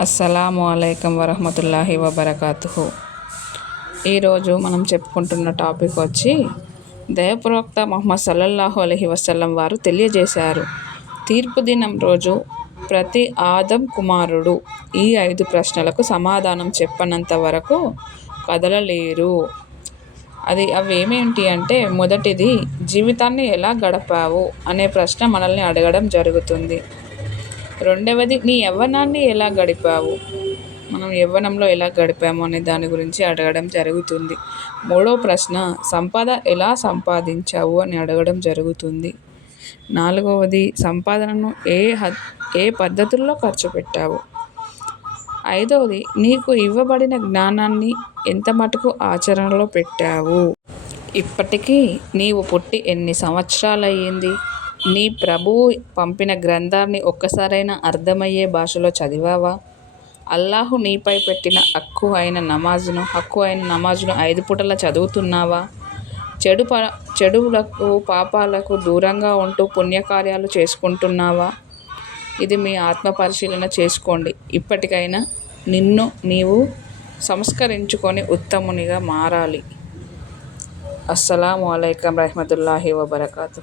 అస్సలాము అయికం వరహమతుల్లాహి వబర్కాతుహు. ఈరోజు మనం చెప్పుకుంటున్న టాపిక్ వచ్చి దయప్రవక్త మొహమ్మద్ సల్లల్లాహు అలహి వసల్లం వారు తెలియజేశారు. తీర్పు దినం రోజు ప్రతి ఆదం కుమారుడు ఈ ఐదు ప్రశ్నలకు సమాధానం చెప్పనంత వరకు కదలలేరు. అది అవి ఏమేంటి అంటే మొదటిది జీవితాన్ని ఎలా గడపావు అనే ప్రశ్న మనల్ని అడగడం జరుగుతుంది. రెండవది నీ యవ్వనాన్ని ఎలా గడిపావు? మనం యవ్వనంలో ఎలా గడిపాము అనే దాని గురించి అడగడం జరుగుతుంది. మూడో ప్రశ్న సంపద ఎలా సంపాదించావు అని అడగడం జరుగుతుంది. నాలుగవది సంపాదనను ఏ హ ఏ పద్ధతుల్లో ఖర్చు పెట్టావు? ఐదవది నీకు ఇవ్వబడిన జ్ఞానాన్ని ఎంత మటుకు ఆచరణలో పెట్టావు? ఇప్పటికీ నీవు పుట్టి ఎన్ని సంవత్సరాలు అయ్యింది నీ ప్రభువు పంపిన గ్రంథాన్ని ఒక్కసారైనా అర్థమయ్యే భాషలో చదివావా? అల్లాహు నీపై పెట్టిన హక్కు అయిన నమాజును హక్కు అయిన నమాజును ఐదు పూటల చదువుతున్నావా? చెడు ప చెడులకు పాపాలకు దూరంగా ఉంటూ పుణ్యకార్యాలు చేసుకుంటున్నావా? ఇది మీ ఆత్మ పరిశీలన చేసుకోండి. ఇప్పటికైనా నిన్ను నీవు సంస్కరించుకొని ఉత్తమునిగా మారాలి. అస్సలం అయికం రహమతుల్లాహి వబర్కాతు